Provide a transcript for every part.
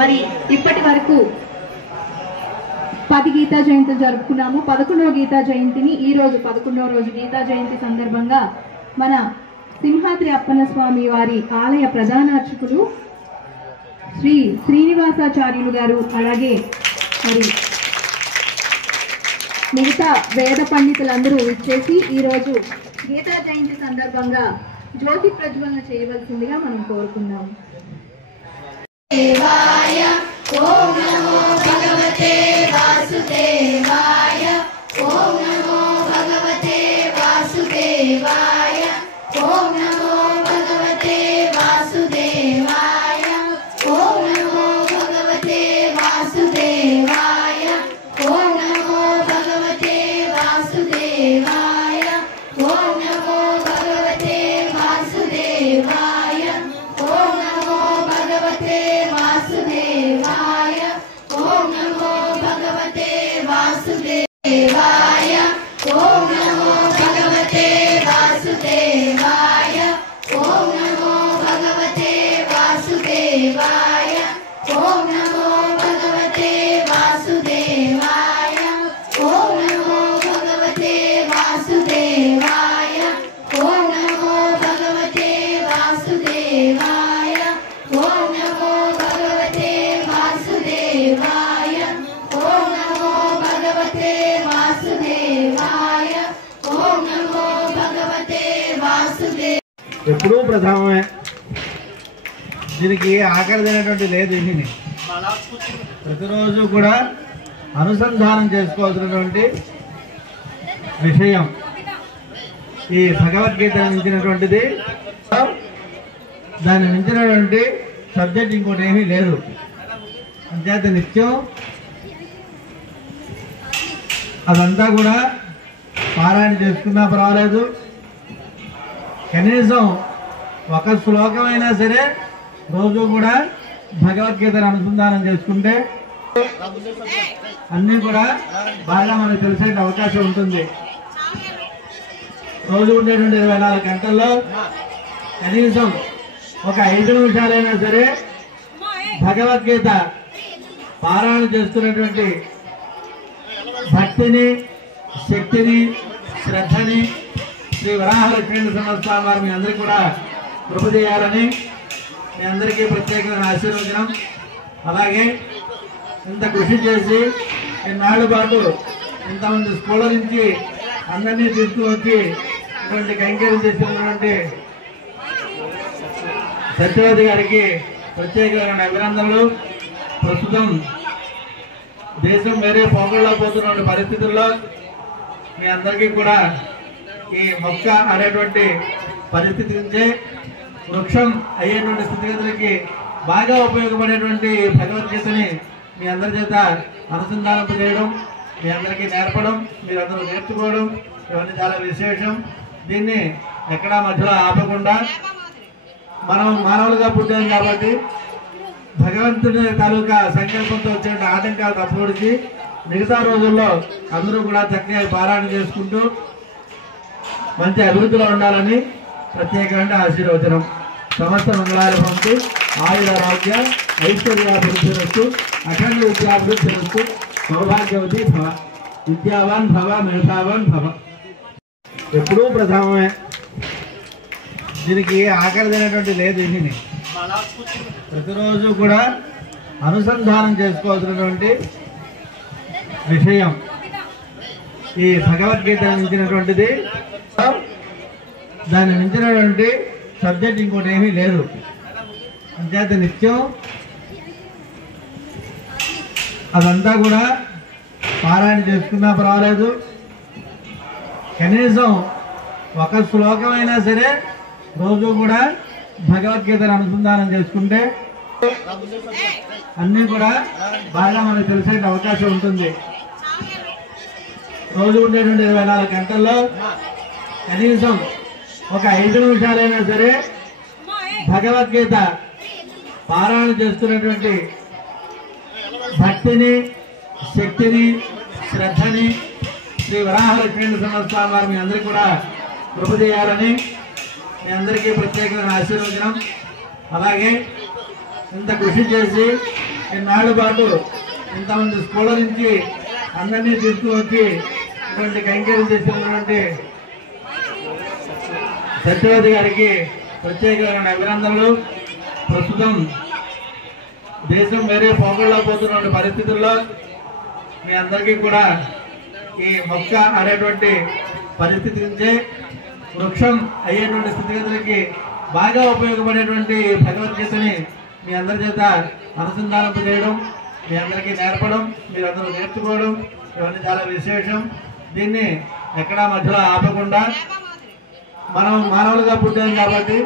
మరి ఇప్పటి వరకు 10 గీతా జయంతులు జరుపుకున్నాము. 11వ గీతా జయంతిని ఈ రోజు 11వ రోజు గీతా జయంతి సందర్భంగా మన సింహాద్రి అప్పన్న స్వామి వారి ఆలయ ప్రధాన అర్చకులు శ్రీ శ్రీనివాసాచార్యులు గారు, అలాగే మరి మిగతా వేద పండితులందరూ ఇచ్చేసి ఈరోజు గీతా జయంతి సందర్భంగా జ్యోతి ప్రజ్వలన చేయవలసిందిగా మనం కోరుకుందాం. దేవాయ ఓం నమో భగవతే వాసుదేవాయ ఓం నమో భగవతే వాసుదేవాయ ఓం నమో భగవతే వాసుదేవాయ ఓం నమో భగవతే వాసుదేవాయ ఓం నమో భగవతే వాసుదేవాయ ఓం నమో భగవతే వాసుదేవాయ ఓం నమో భగవతే వాసుదేవాయ ఓం నమో భగవతే వాసుదేవాయ ఓం నమో భగవతే వాసుదేవాయ ఓం నమో భగవతే వాసుదేవాయ ఓం నమో భగవతే వాసుదేవాయ ఓం నమో భగవతే వాసుదేవాయ ఓం నమో భగవతే వాసుదేవాయ ఓం నమో భగవతే వాసుదేవాయ ఓం నమో భగవతే వాసుదేవాయ ఓం నమో భగవతే వాసుదేవాయ. ఎప్పుడూ ప్రధానమే, దీనికి ఆఖరిదైనటువంటి లేదు. ఇది ప్రతిరోజు కూడా అనుసంధానం చేసుకోవాల్సినటువంటి విషయం ఈ భగవద్గీత మించినటువంటిది. దాన్ని మించినటువంటి సబ్జెక్ట్ ఇంకోటి ఏమీ లేదు. అంచేత నిత్యం అదంతా కూడా పారాయణ చేసుకున్నా పర్వాలేదు. కనీసం ఒక శ్లోకమైనా సరే రోజు కూడా భగవద్గీతను అనుసంధానం చేసుకుంటే అన్నీ కూడా బాగా మనకు తెలిసే అవకాశం ఉంటుంది. రోజు ఉండేటువంటి 24 గంటల్లో కనీసం ఒక 5 నిమిషాలైనా సరే భగవద్గీత పారాయణ చేస్తున్నటువంటి భక్తిని, శక్తిని, శ్రద్ధని శ్రీ వరాహలక్ష్మీ నరసింహస్వామి వారు మీ అందరికీ కూడా కృప చేయాలని మీ అందరికీ ప్రత్యేకమైన ఆశీర్వచనం. అలాగే ఇంత కృషి చేసి ఇన్నాళ్ళ పాటు ఇంతమంది స్కూళ్ళ నుంచి అందరినీ తీసుకువచ్చి ఇటువంటి కైంకర్యం చేసినటువంటి సత్యవతి గారికి ప్రత్యేకమైన అభినందనలు. ప్రస్తుతం దేశం వేరే పోకళ్ళలో పోతున్న పరిస్థితుల్లో మీ అందరికీ కూడా ఈ మొక్క అనేటువంటి పరిస్థితి నుంచే వృక్షం అయ్యేటువంటి స్థితిగతులకి బాగా ఉపయోగపడేటువంటి భగవద్గీతని మీ అందరి చేత అనుసంధానం చేయడం, మీ అందరికీ నేర్పడం, మీరందరూ నేర్చుకోవడం ఇవన్నీ చాలా విశేషం. దీన్ని ఎక్కడా మధ్యలో ఆపకుండా మనం మానవులుగా పుట్టాం కాబట్టి భగవంతుని తాలూకా సంకల్పంతో వచ్చే ఆటంకాలు తప్పొడిచి మిగతా రోజుల్లో అందరూ కూడా చక్కగా పారాయణ చేసుకుంటూ మంచి అభివృద్ధిలో ఉండాలని ప్రత్యేకమైన ఆశీర్వచనం. సమస్త మంగళాలు పంపి ఆయురారోగ్య ఐశ్వర్యాభివృద్ధి రస్తు, అఖండ విద్యాభివృద్ధి రస్తు, సౌభాగ్యవతి భవ, విద్యావాన్ భవ, మేధావాన్ భవ. ఎప్పుడూ ప్రధానమే, దీనికి ఆఖరిదైనటువంటి లేదు. ఇది ప్రతిరోజు కూడా అనుసంధానం చేసుకోవాల్సినటువంటి విషయం ఈ భగవద్గీత మించినటువంటిది. దాన్ని మించినటువంటి సబ్జెక్ట్ ఇంకోటి ఏమీ లేదు. అంచేత నిత్యం అదంతా కూడా పారాయణ చేసుకున్నా పర్వాలేదు. కనీసం ఒక శ్లోకమైనా సరే రోజు కూడా భగవద్గీతను అనుసంధానం చేసుకుంటే అన్నీ కూడా బాగా మనకు తెలిసే అవకాశం ఉంటుంది. రోజు ఉండేటువంటి 24 గంటల్లో కనీసం ఒక 5 నిమిషాలైనా సరే భగవద్గీత పారాయణ చేస్తున్నటువంటి భక్తిని, శక్తిని, శ్రద్ధని శ్రీ వరాహలక్ష్మీ నరసింహస్వామి వారు మీ అందరికీ కూడా కృప చేయాలని మీ అందరికీ ప్రత్యేకమైన ఆశీర్వచనం. అలాగే ఇంత కృషి చేసి ఇన్నాళ్ళ పాటు ఇంతమంది స్కూళ్ళ నుంచి అందరినీ తీసుకువచ్చి ఇటువంటి కైంకర్యం చేసినటువంటి సత్యవతి గారికి ప్రత్యేకమైన అభినందనలు. ప్రస్తుతం దేశం వేరే పోకళ్ళలో పోతున్న పరిస్థితుల్లో మీ అందరికీ కూడా ఈ మొక్క అనేటువంటి పరిస్థితి నుంచే వృక్షం అయ్యేటువంటి స్థితిగతులకి బాగా ఉపయోగపడేటువంటి భగవద్గీతని మీ అందరి చేత అనుసంధానం చేయడం, మీ అందరికీ నేర్పడం, మీరందరూ నేర్చుకోవడం ఇవన్నీ చాలా విశేషం. దీన్ని ఎక్కడా మధ్యలో ఆపకుండా మనం మానవులుగా పుట్టాం కాబట్టి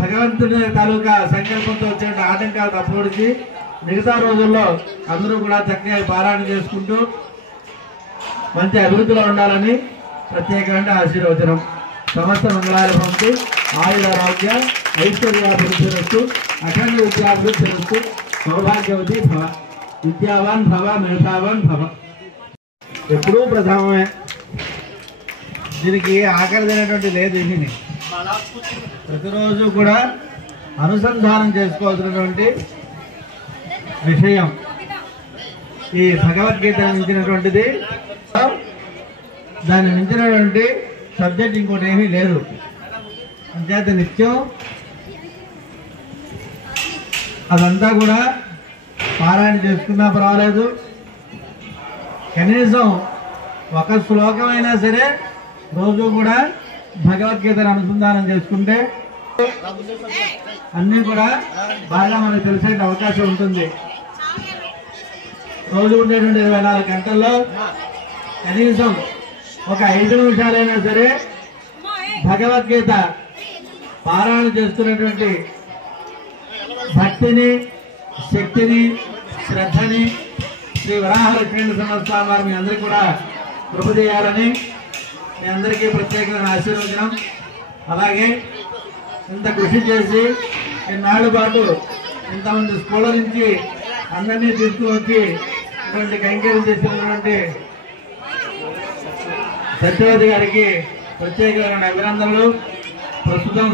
భగవంతుని తాలూకా సంకల్పంతో వచ్చే ఆటంకాలు తప్పొడిచి మిగతా రోజుల్లో అందరూ కూడా చక్కగా పారాయణ చేసుకుంటూ మంచి అభివృద్ధిలో ఉండాలని ప్రత్యేకంగా ఆశీర్వచనం. సమస్త మంగళాలు పంపి ఆయురారోగ్య ఐశ్వర్యాభివృద్ధిరస్తు, అఖండ విద్యాభివృద్ధిరస్తు, సౌభాగ్యవతి భవ, విద్యావాన్ భవ, మేధావాన్ భవ. ఎప్పుడూ ప్రథమమే, దీనికి ఆఖరిది అనేటువంటి లేదు. ఇది ప్రతిరోజు కూడా అనుసంధానం చేసుకోవాల్సినటువంటి విషయం ఈ భగవద్గీత మించినటువంటిది. దాన్ని మించినటువంటి సబ్జెక్ట్ ఇంకోటి ఏమీ లేదు. అంచేత నిత్యం అదంతా కూడా పారాయణ చేసుకున్నా పర్వాలేదు, కనీసం ఒక శ్లోకమైనా సరే రోజు కూడా భగవద్గీతను అనుసంధానం చేసుకుంటే అన్నీ కూడా బాగా మనకు తెలిసే అవకాశం ఉంటుంది. రోజు ఉండేటువంటి 24 గంటల్లో కనీసం ఒక 5 నిమిషాలైనా సరే భగవద్గీత పారాయణ చేస్తున్నటువంటి భక్తిని, శక్తిని, శ్రద్ధని శ్రీ వరాహలక్ష్మీ నరసింహస్వామి వారు మీ అందరికీ కూడా కృప చేయాలని మీ అందరికీ ప్రత్యేకమైన ఆశీర్వచనం. అలాగే ఇంత కృషి చేసి ఇన్నాళ్ళ పాటు ఇంతమంది స్కూళ్ళ నుంచి అందరినీ తీసుకువచ్చి ఇటువంటి కైంకర్యం చేసినటువంటి సత్యవతి గారికి ప్రత్యేకమైన అభినందనలు. ప్రస్తుతం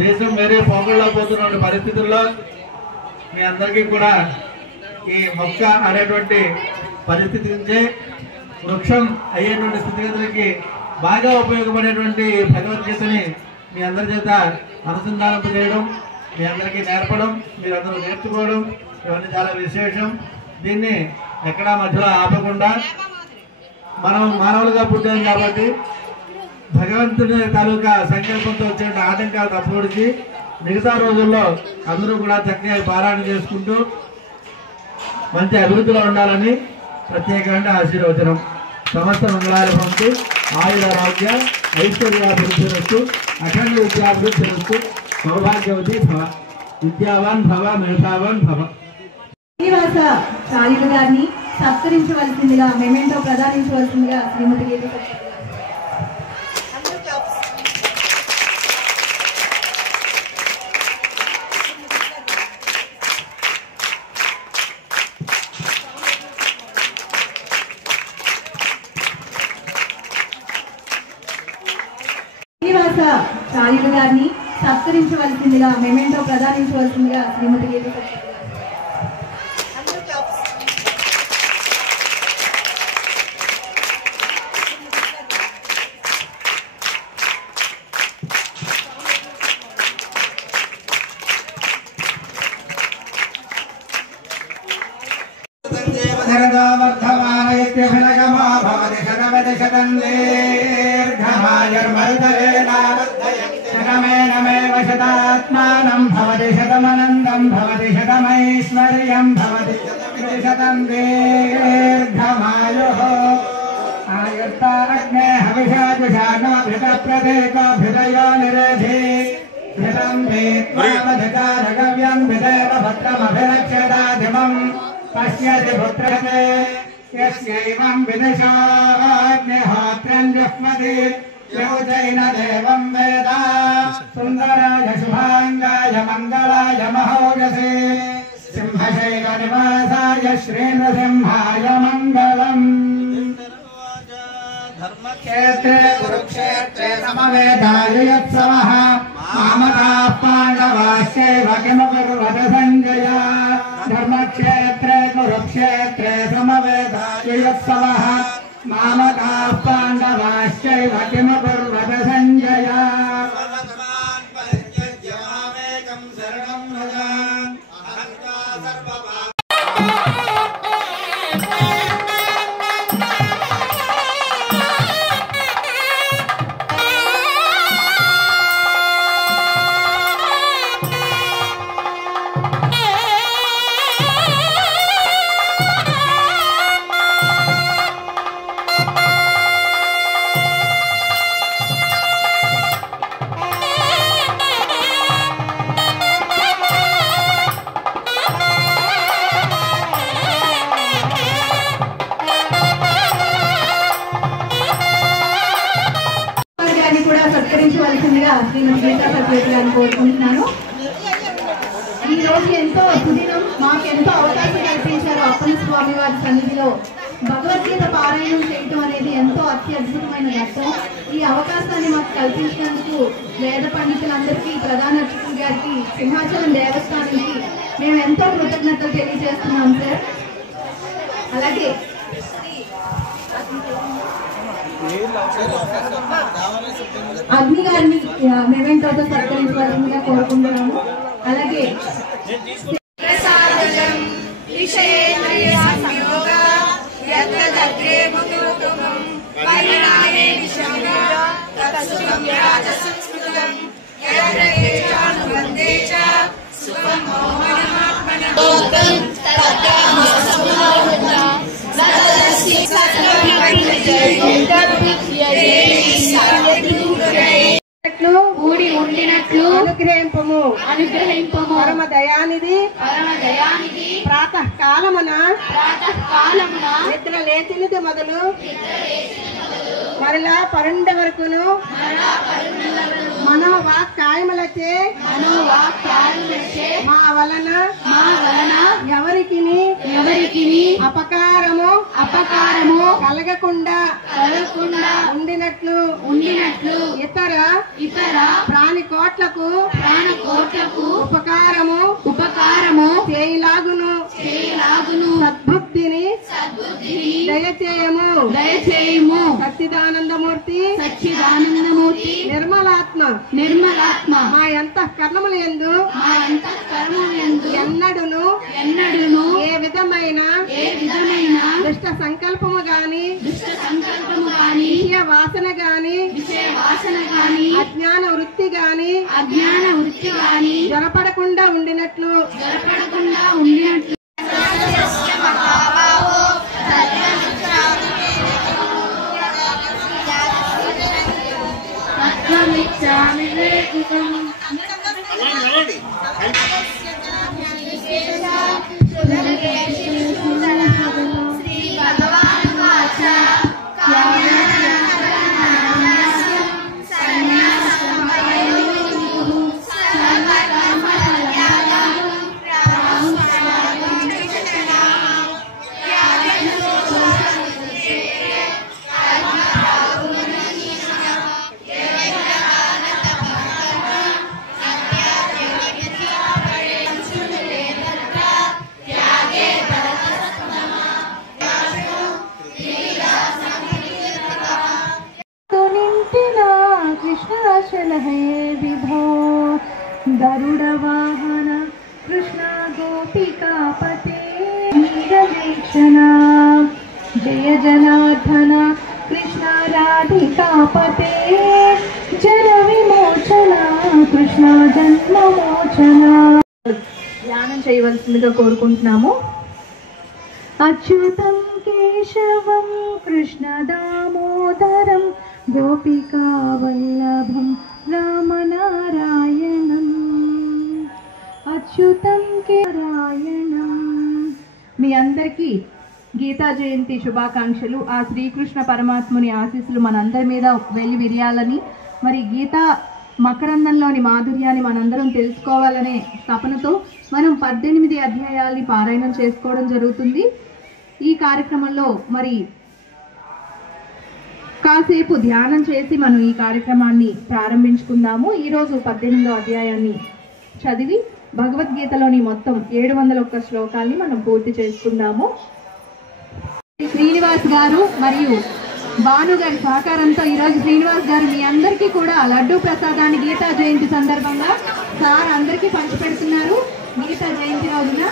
దేశం వేరే పోకళ్ళలో పోతున్న పరిస్థితుల్లో మీ అందరికీ కూడా ఈ మొక్క అనేటువంటి పరిస్థితి నుంచే వృక్షం అయ్యేటువంటి స్థితిగతులకి బాగా ఉపయోగపడేటువంటి భగవద్గీతని మీ అందరి చేత అనుసంధానం చేయడం, మీ అందరికీ నేర్పడం, మీరందరూ నేర్చుకోవడం ఇవన్నీ చాలా విశేషం. దీన్ని ఎక్కడా మధ్యలో ఆపకుండా మనం మానవులుగా పుట్టాం కాబట్టి భగవంతుని తాలూకా సంకల్పంతో వచ్చే ఆటంకాలు తప్పొడిచి మిగతా రోజుల్లో అందరూ కూడా చక్కగా పారాయణ చేసుకుంటూ మంచి అభివృద్ధిలో ఉండాలని ప్రత్యేకంగా ఆశీర్వచనం. సమస్త మంగళాలు పంపి ఆయురారోగ్య ఐశ్వర్యాభివృద్ధిరస్తు, అఖండ విద్యాభివృద్ధిరస్తు, సౌభాగ్యవతి భవ, విద్యావాన్ భవ, మేధావాన్ భవ. శ్రీనివాస చార్యులు గారిని సత్కరించవలసిందిగా, మెమెంటో ప్రదానించవలసిందిగా శ్రీమతి గీత. శ్రీనివాస చార్యులు గారిని సత్కరించవలసిందిగా, మెమెంటో ప్రదానించవలసిందిగా శ్రీమతి గీత. शतमेनमेव भवति शतमनन्दं भवति शतमैश्वर्यं भवति शतं दीर्घमायुः आयुर्ता अग्ने हविषाजुषाणोऽभितप्रदेकोऽभ्युदयो निरधि घृतं वेत्त्वामधिकारगव्यं विदेव भद्रमभिरक्षदाधिमं पश्यति पुत्रते यस्यैवं विदुषोऽग्निहोत्रं जुह्मति योजैन देवं वेद सुन्दराय शुभाङ्गाय मङ्गलाय महोजसे सिंहशैलनिवासाय श्रीनृसिंहाय मङ्गलम्। धर्मक्षेत्रे कुरुक्षेत्रे समवेदायुयोत्सवः मामकाः पाण्डवाश्चैव किमकुर्वत सञ्जय। సత్కరించవలసిందిగా శ్రీమతి గీతా సత్యవతి గారిని కోరుకుంటున్నాను. ఈ రోజు ఎంతో సుదినం, మాకెంతో అవకాశం కల్పించారు. అప్పన్న స్వామి వారి సన్నిధిలో భగవద్గీత పారాయణం చేయటం అనేది ఎంతో అత్యద్భుతమైన ఘట్టం. ఈ అవకాశాన్ని మాకు కల్పించినందుకు వేద పండితులందరికీ, ప్రధాన అర్చకులు గారికి, సింహాచలం దేవస్థానానికి మేము ఎంతో కృతజ్ఞతలు తెలియజేస్తున్నాం సార్. అలాగే అగ్ని గారిని మెమెంటోతో సత్కరించవలసిందిగా కోరుకుంటున్నాము. అలాగే కూడి ఉండినట్లు అనుగ్రహింపము పరమ దయానిధి ప్రాతకాలమున నిద్ర లేచినది మొదలు మరలా పరుండ వరకును మనోవాక్కాయములచే మా వలన ఎవరికి అపకారము కలగకుండా ఉండినట్లు ఇతర ప్రాణికోట్లకు ఉపకారము చేయలాగును సద్బుద్ధిని దయచేయము సచ్చిదానందమూర్తి నిర్మలాత్మ మా అంతఃకరణముల యందు ఎన్నడును ఏ విధమైన దుష్ట సంకల్పము గాని విషయ వాసన గాని అజ్ఞాన వృత్తి గాని జరపడకుండా ఉండినట్లు कृष्णाचल है विभो गरुड़ वाहन कृष्ण गोपिका पते नीरवीक्षण जय जनार्दन कृष्ण राधिका पते जन विमोचन कृष्ण जन्म मोचन ధ్యానం చేయవలసిందిగా కోరుకుంటున్నాము. అచ్యుతం కేశవం కృష్ణ దామోదరం గోపికా వల్లభం రామనారాయణం అచ్యుతం నారాయణం. మీ అందరికీ గీతా జయంతి శుభాకాంక్షలు. ఆ శ్రీకృష్ణ పరమాత్ముని ఆశీస్సులు మనందరి మీద వెళ్ళి విరియాలని, మరి గీతా మకరందంలోని మాధుర్యాన్ని మనందరం తెలుసుకోవాలనే తపనతో మనం 18 అధ్యాయాల్ని పారాయణం చేసుకోవడం జరుగుతుంది. ఈ కార్యక్రమంలో మరి కాసేపు ధ్యానం చేసి మనం ఈ కార్యక్రమాన్ని ప్రారంభించుకుందాము. ఈరోజు 18వ అధ్యాయాన్ని చదివి భగవద్గీతలోని మొత్తం 701 శ్లోకాల్ని మనం పూర్తి చేసుకుందాము. శ్రీనివాస్ గారు మరియు భాను గారి సహకారంతో ఈరోజు శ్రీనివాస్ గారు మీ అందరికీ కూడా లడ్డూ ప్రసాదాన్ని గీతా జయంతి సందర్భంగా సార్ అందరికీ పంచిపెడుతున్నారు. గీతా జయంతి రోజున